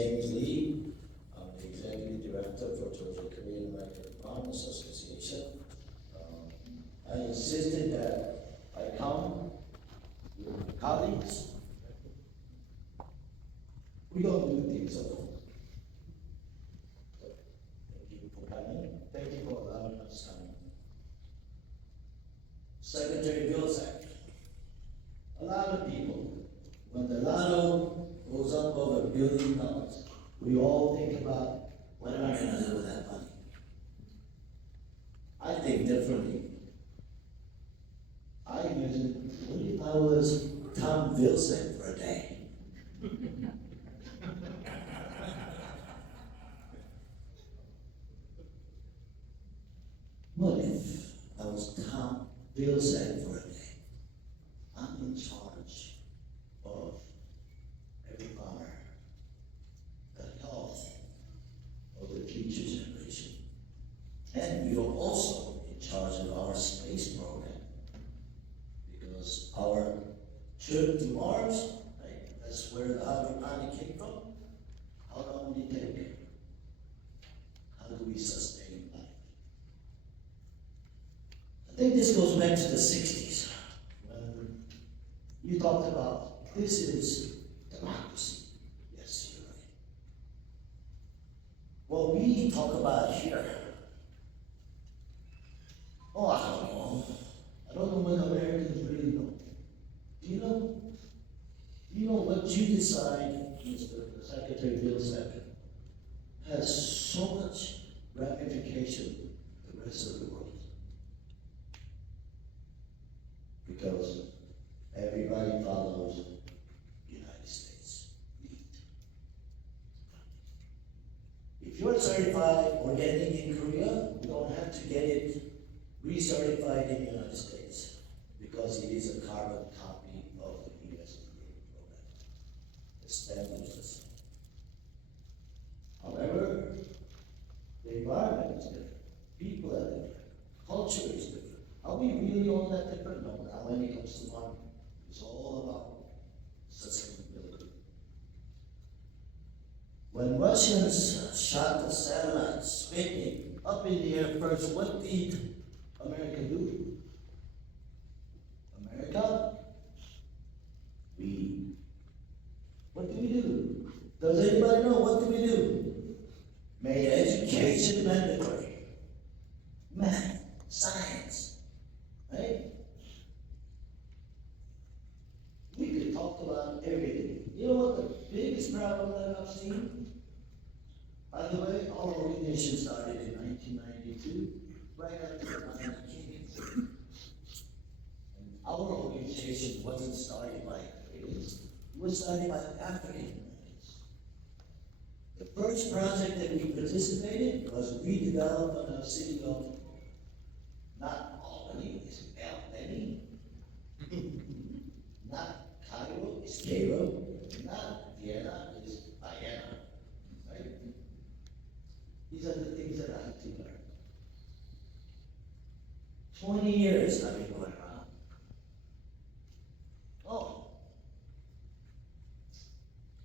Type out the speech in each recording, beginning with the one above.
James Lee. I'm the Executive Director for Georgia Korean American Farmers Association. I insisted that I come with colleagues. We don't do things alone. Thank you for coming. Thank you for allowing us to come. Secretary Vilsack. A lot of people, when the lotto goes up over $1 billion, we all think about, what am I going to do with that money? I think differently. I imagine, what if I was Tom Vilsack for a day? What if I was Tom Vilsack for a day? I'm in charge of every farmer, the health of the future generation. And you're also in charge of our space program, because our trip to Mars, right, that's where the hydroponic came from. How long did it take? How do we sustain life? I think this goes back to the 60s. You talked about this is democracy. Yes, you're right. What we talk about here, oh, I don't know. I don't know what Americans really know. Do you know? Do you know what you decide, Mr. Secretary Vilsack, has so much ramification to the rest of the world? Because everybody follows the United States lead. If you're certified organic in Korea, you don't have to get it recertified in the United States, because it is a carbon copy of the US program. Establishes. However, the environment is different, people are different, culture is different. Are we really all that different? No, now when it comes to farming, it's all about sustainability. When Russians shot the satellite Sputnik up in the air first, what did America do? America? What do we do? Does anybody know what do we do? Made education mandatory. Math, science, right? We could talk about everything. You know what the biggest problem that I've seen? By the way, our organization started in 1992, right after the Vietnam War. And our organization wasn't started by Koreans, it was started by African Americans. The first project that we participated was redevelopment of the city of, not Albany, it's Albany. Not Cairo, it's Cairo. Not Vienna, it's Vienna. Right? These are the things that I have to learn. 20 years I've been going around. Oh,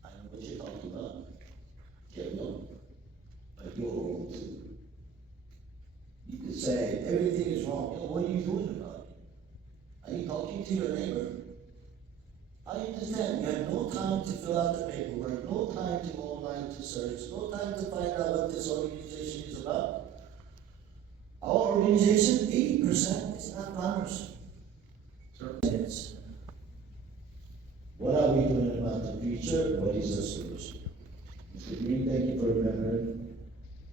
I know what you're talking about. Carry on. But you're wrong too. You could say everything is wrong. What are you doing about it? Are you talking to your neighbor? I understand you have no time to fill out the paperwork, no time to go online to search, no time to find out what this organization is about. Our organization, 80% is not farmers. Sure. What are we doing about the future? What is the solution? Mr. Green, thank you for remembering.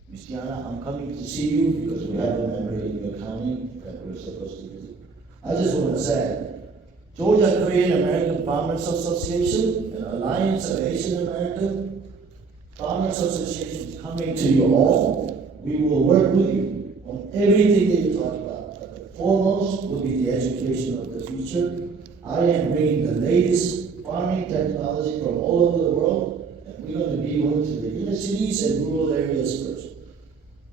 Ms. Diana, I'm coming to see you because we have a member in your county that we're supposed to visit. I just want to say, Georgia Korean American Farmers Association, an alliance of Asian American Farmers Associations coming to you all. We will work with you on everything that you talk about. But the foremost will be the education of the future. I am bringing the latest farming technology from all over the world, and we're going to be going to the inner cities and rural areas first.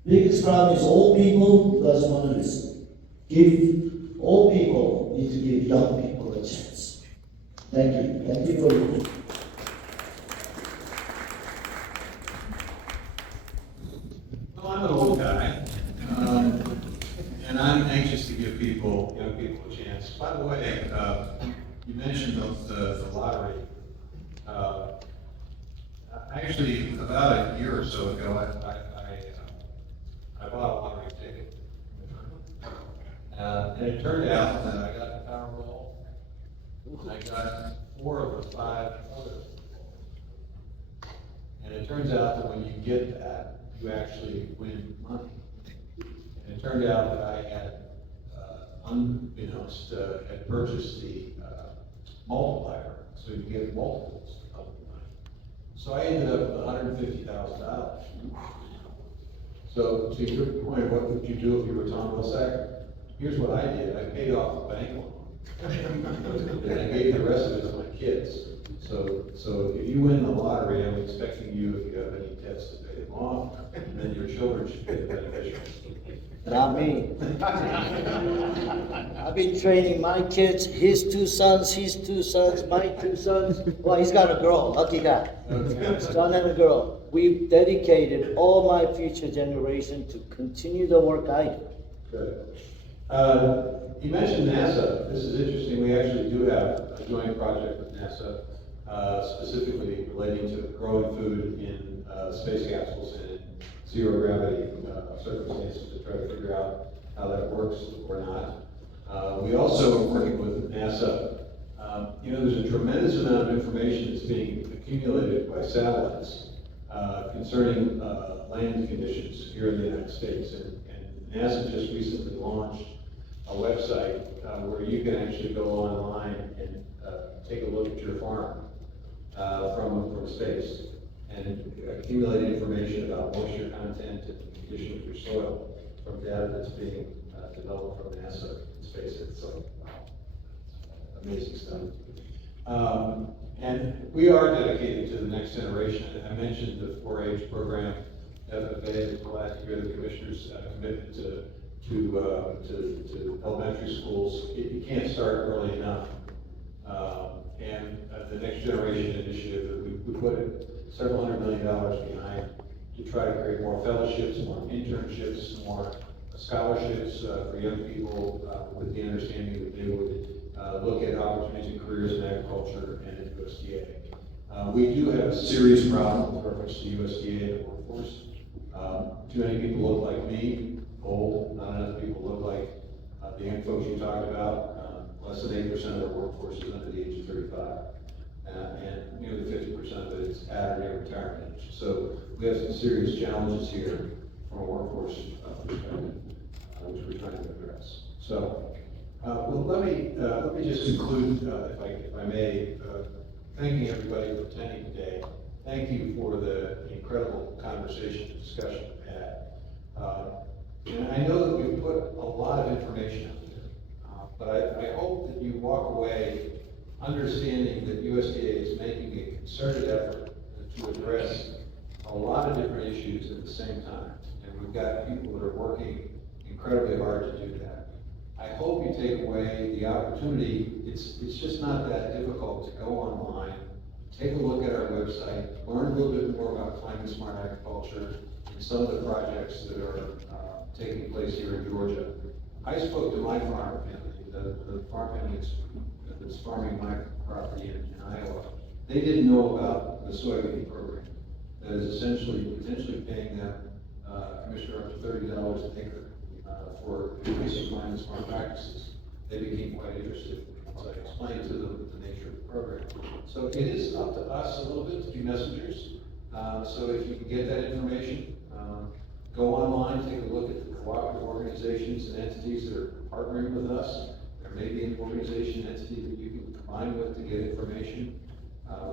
Biggest problem is old people who doesn't want to listen. Old people need to give young people a chance. Thank you. Thank you for your I'm an old guy, and I'm anxious to give young people a chance. By the way, you mentioned the lottery. Actually, about a year or so ago, I bought a lottery ticket. And it turned out that I got the Powerball. I got 4 of the 5 others. And it turns out that when you get that, you actually win money. And it turned out that I had, unbeknownst, had purchased the multiplier, so you get multiples of the money. So I ended up with $150,000. So to your point, what would you do if you were Tom Vilsack? Here's what I did. I paid off the bank loan. And I gave the rest of it to my kids. So if you win the lottery, I'm expecting you, if you have any debts, to pay them off, and then your children should be the beneficiaries. Not me. I've been training my kids, his 2 sons, my 2 sons. Well, he's got a girl, lucky guy. Son and a girl. We've dedicated all my future generation to continue the work I do. Good. You mentioned NASA. This is interesting. We actually do have a joint project with NASA, specifically relating to growing food in space capsules and in zero gravity circumstances, to try to figure out how that works or not. We also are working with NASA. There's a tremendous amount of information that's being accumulated by satellites concerning land conditions here in the United States. And NASA just recently launched a website where you can actually go online and take a look at your farm from space and accumulate information about moisture content and the condition of your soil from data that's being developed from NASA in space. It's amazing stuff. And we are dedicated to the next generation. I mentioned the 4-H program. FFA is glad to hear the commissioner's commitment to elementary schools. You can't start early enough. And the Next Generation Initiative, we put several $100 million behind to try to create more fellowships, more internships, more scholarships for young people with the understanding that they would look at opportunities and careers in agriculture and in USDA. We do have a serious problem with reference to USDA and the workforce. Too many people look like me, old, not enough people look like the young folks you talked about. Less than 8% of their workforce is under the age of 35. And nearly 50% of it is at or near retirement age. So we have some serious challenges here from a workforce perspective, which we're trying to address. So, well, let me just conclude, if I may, thanking everybody for attending today. Thank you for the incredible conversation and discussion we've had. And I know that we've put a lot of information out there, but I hope that you walk away understanding that USDA is making a concerted effort to address a lot of different issues at the same time. And we've got people that are working incredibly hard to do that. I hope you take away the opportunity. It's just not that difficult to go online, take a look at our website, learn a little bit more about climate smart agriculture and some of the projects that are taking place here in Georgia. I spoke to my farm family, the farm family that's farming my property in Iowa. They didn't know about the soybean program that is essentially potentially paying them, Commissioner, up to $30 an acre for increasing climate smart practices. They became quite interested once I explained to them the nature of the program. So it is up to us a little bit to be messengers. So if you can get that information, go online, take a look at the cooperative organizations and entities that are partnering with us. There may be an organization entity that you can combine with to get information.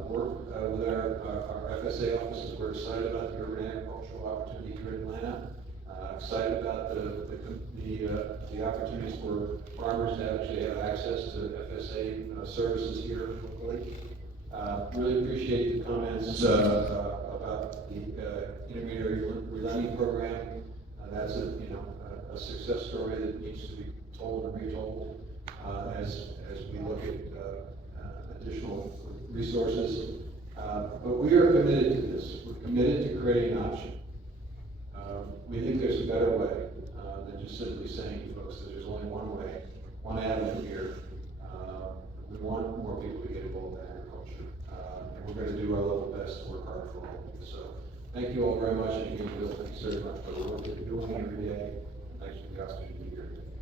Work with our FSA offices. We're excited about the urban agricultural opportunity here in Atlanta. Excited about the opportunities for farmers to actually have access to FSA services here locally. Really appreciate the comments about the intermediary lending program. That's a success story that needs to be told and retold as we look at additional resources. But we are committed to this. We're committed to creating an option. we think there's a better way than just simply saying to folks that there's only one way, one avenue here. We want more people to get involved in agriculture. And we're going to do our level best to work hard for all of you. So thank you all very much. And again, Bill, thank you so much for the work that you're doing every day. Thanks for the opportunity to be here today.